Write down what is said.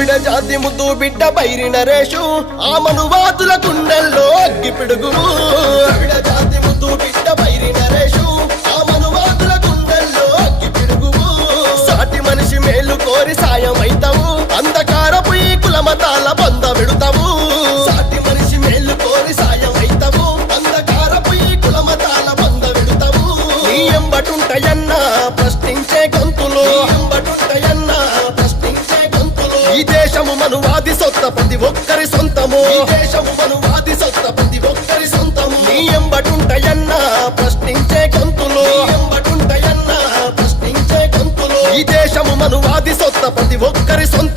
ద్రవిడ జాతి ముద్దు బిడ్డ బైరి నరేషు ఆ మనువాదుల గుండెల్లో అగ్గి పిడుగుము ద్రవిడ జాతి ముద్దు బిడ్డ బైరి నరేషు ఆ మనువాదుల గుండెల్లో అగ్గి పిడుగుము సాటి మనిషి మేలు కోరి సాయమైతాము అంధకారపు ఈ కులమతాల బంద విడుతాము సాటి మనిషి మేలు కోరి సాయమైతాము అంధకారపు ఈ కులమతాల బంద విడుతాము నీ ఎంబటుంటయన్నా ప్రశ్నించే గొంతులు ఈ దేశము మనువాది సొత్త ప్రతి ఒక్కరి సొంతము ఈ దేశము మనువాది సొత్త ప్రతి ఒక్కరి సొంతము నీ ఎంబటుంటయన్నా ప్రశ్నించే గొంతులు ఎంబటుంటయన్నా ప్రశ్నించే గొంతులు ఈ దేశము మనువాది సొత్త ప్రతి ఒక్కరి సొంత